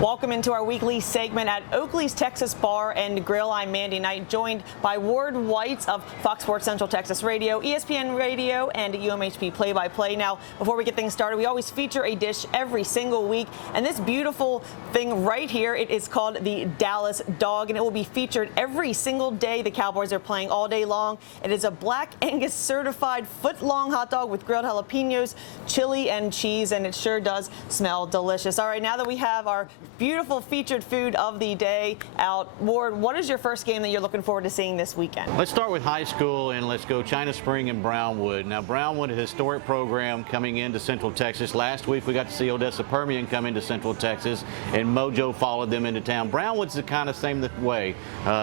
Welcome into our weekly segment at Oakley's Texas Bar and Grill. I'm Mandy Knight, joined by Ward White of Fox Sports Central Texas Radio, ESPN Radio, and UMHP Play-by-Play. Now, before we get things started, we always feature a dish every single week, and this beautiful thing right here, it is called the Dallas Dog, and it will be featured every single day the Cowboys are playing all day long. It is a Black Angus certified foot-long hot dog with grilled jalapenos, chili, and cheese, and it sure does smell delicious. All right, now that we have our beautiful featured food of the day out, Ward, what is your first game that you're looking forward to seeing this weekend? Let's start with high school and let's go China Spring and Brownwood. Now, Brownwood, a historic program coming into Central Texas. Last week we got to see Odessa Permian come into Central Texas, and Mojo followed them into town. Brownwood's the kind of same way.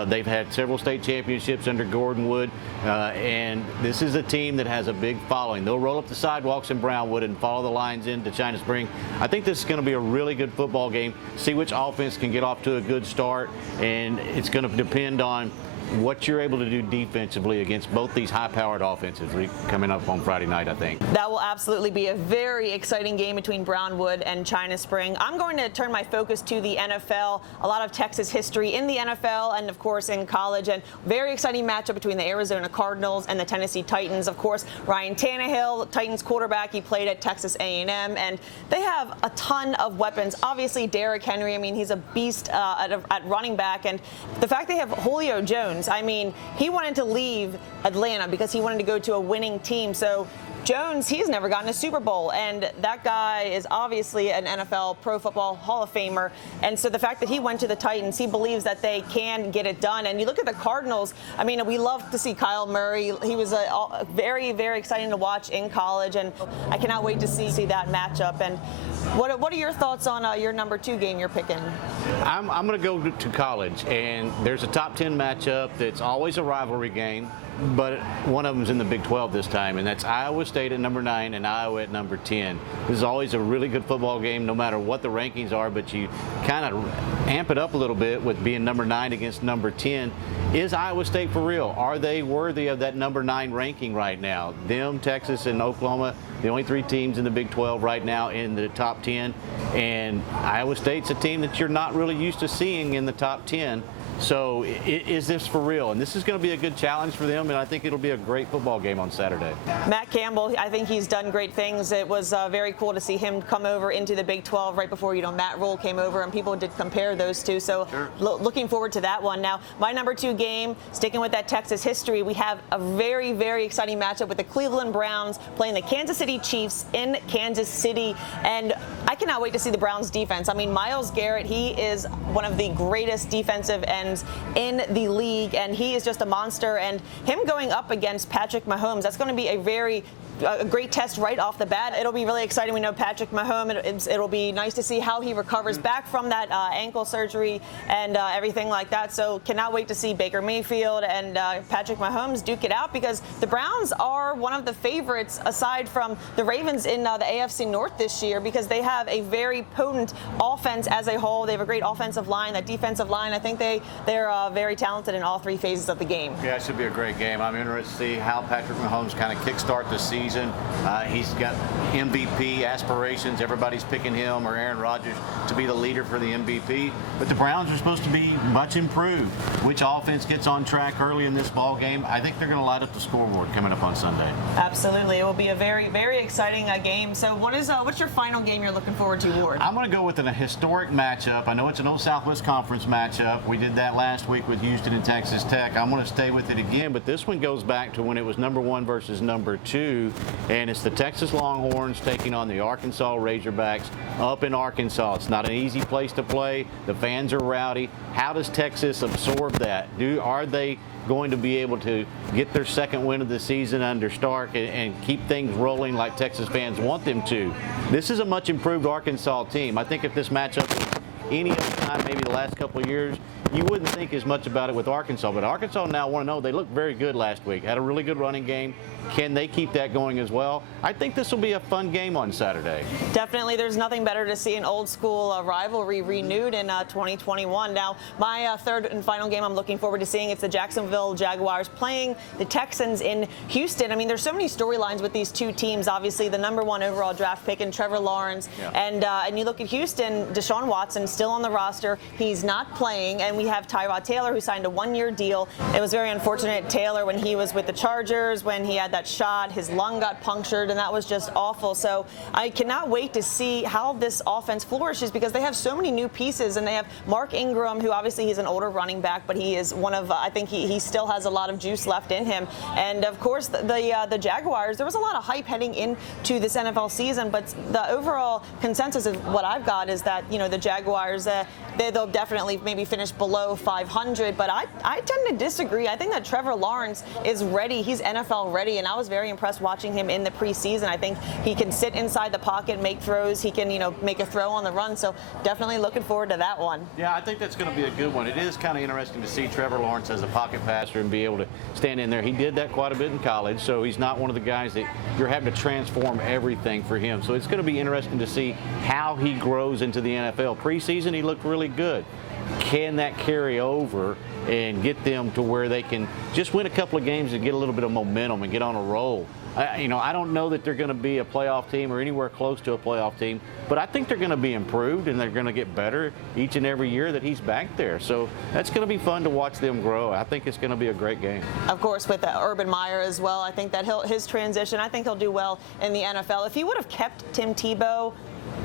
They've had several state championships under Gordon Wood, and this is a team that has a big following. They'll roll up the sidewalks in Brownwood and follow the lines into China Spring. I think this is going to be a really good football game. See which offense can get off to a good start, and it's going to depend on what you're able to do defensively against both these high-powered offenses coming up on Friday night, I think. That will absolutely be a very exciting game between Brownwood and China Spring. I'm going to turn my focus to the NFL. A lot of Texas history in the NFL and, of course, in college. And very exciting matchup between the Arizona Cardinals and the Tennessee Titans. Of course, Ryan Tannehill, Titans quarterback, he played at Texas A&M. And they have a ton of weapons. Obviously, Derrick Henry, I mean, he's a beast at running back. And the fact they have Julio Jones, I mean, he wanted to leave Atlanta because he wanted to go to a winning team. So Jones, he's never gotten a Super Bowl, and that guy is obviously an NFL Pro Football Hall of Famer. And so the fact that he went to the Titans, he believes that they can get it done. And you look at the Cardinals, I mean, we love to see Kyle Murray. He was very, very exciting to watch in college, and I cannot wait to see that matchup. And what are your thoughts on your number 2 game you're picking? I'm going to go to college, and there's a top 10 matchup that's always a rivalry game, but one of them's in the Big 12 this time, and that's Iowa State at number 9 and Iowa at number 10. This is always a really good football game, no matter what the rankings are, but you kind of amp it up a little bit with being number 9 against number 10. Is Iowa State for real? Are they worthy of that number 9 ranking right now? Them, Texas, and Oklahoma, the only 3 teams in the Big 12 right now in the top 10, and Iowa State's a team that you're not really used to seeing in the top 10. So is this for real? And this is going to be a good challenge for them, and I think it'll be a great football game on Saturday. Matt Campbell, I think he's done great things. It was very cool to see him come over into the Big 12 right before, Matt Rule came over, and people did compare those two. So sure. Looking forward to that one. Now, my number 2 game, sticking with that Texas history, we have a very, very exciting matchup with the Cleveland Browns playing the Kansas City Chiefs in Kansas City. And I cannot wait to see the Browns defense. I mean, Myles Garrett, he is one of the greatest defensive ends in the league, and he is just a monster. And him going up against Patrick Mahomes, that's going to be a great test right off the bat. It'll be really exciting. We know Patrick Mahomes. It'll be nice to see how he recovers back from that ankle surgery and everything like that. So cannot wait to see Baker Mayfield and Patrick Mahomes duke it out, because the Browns are one of the favorites aside from the Ravens in the AFC North this year, because they have a very potent offense as a whole. They have a great offensive line. That defensive line, I think they're very talented in all 3 phases of the game. Yeah, it should be a great game. I'm interested to see how Patrick Mahomes kind of kickstart the season. He's got MVP aspirations. Everybody's picking him or Aaron Rodgers to be the leader for the MVP. But the Browns are supposed to be much improved. Which offense gets on track early in this ball game? I think they're going to light up the scoreboard coming up on Sunday. Absolutely. It will be a very, very exciting game. So what's your final game you're looking forward to, Ward? I'm going to go with a historic matchup. I know it's an old Southwest Conference matchup. We did that last week with Houston and Texas Tech. I'm going to stay with it again, but this one goes back to when it was number 1 versus number 2. And it's the Texas Longhorns taking on the Arkansas Razorbacks up in Arkansas. It's not an easy place to play. The fans are rowdy. How does Texas absorb that? Are they going to be able to get their second win of the season under Stark and keep things rolling like Texas fans want them to? This is a much improved Arkansas team. I think if this matchup was any other time, maybe the last couple of years, you wouldn't think as much about it with Arkansas. But Arkansas now want to know, they looked very good last week, had a really good running game. Can they keep that going as well? I think this will be a fun game on Saturday. Definitely. There's nothing better to see an old school rivalry renewed in 2021. Now, my third and final game I'm looking forward to seeing, it's the Jacksonville Jacksonville Jaguars playing the Texans in Houston. I mean, there's so many storylines with these two teams. Obviously, the #1 overall draft pick in Trevor Lawrence, and you look at Houston, Deshaun Watson still on the roster. He's not playing, and we have Tyrod Taylor, who signed a 1-year deal. It was very unfortunate, Taylor, when he was with the Chargers, when he had that shot, his lung got punctured, and that was just awful. So I cannot wait to see how this offense flourishes, because they have so many new pieces, and they have Mark Ingram, who obviously he's an older running back, but he is one of, I think he still has a lot of juice left in him. And of course, the Jaguars, there was a lot of hype heading into this NFL season, but the overall consensus of what I've got is that, the Jaguars, they'll definitely maybe finish below 500, but I tend to disagree. I think that Trevor Lawrence is ready. He's NFL ready, and I was very impressed watching him in the preseason. I think he can sit inside the pocket, make throws. He can, make a throw on the run, so definitely looking forward to that one. Yeah, I think that's going to be a good one. It is kind of interesting to see Trevor Lawrence as a pocket passer and be able to stand in there. He did that quite a bit in college, so he's not one of the guys that you're having to transform everything for him. So it's going to be interesting to see how he grows into the NFL. Preseason, he looked really good. Can that carry over and get them to where they can just win a couple of games and get a little bit of momentum and get on a roll? I don't know that they're going to be a playoff team or anywhere close to a playoff team, but I think they're going to be improved and they're going to get better each and every year that he's back there. So that's going to be fun to watch them grow. I think it's going to be a great game. Of course, with Urban Meyer as well, I think that his transition, I think he'll do well in the NFL. If he would have kept Tim Tebow,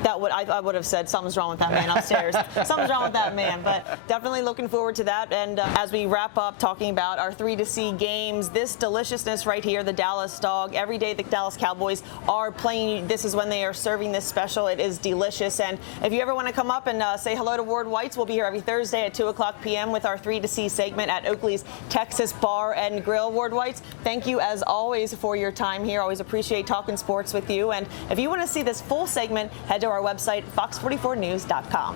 I would have said something's wrong with that man upstairs. Something's wrong with that man, but definitely looking forward to that. And as we wrap up talking about our 3-to-C games, this deliciousness right here, the Dallas Dog, every day the Dallas Cowboys are playing, this is when they are serving this special. It is delicious. And if you ever want to come up and say hello to Ward White's, we'll be here every Thursday at 2:00 p.m. with our 3-to-C segment at Oakley's Texas Bar and Grill. Ward White's, thank you as always for your time here. Always appreciate talking sports with you. And if you want to see this full segment, head to our website, fox44news.com.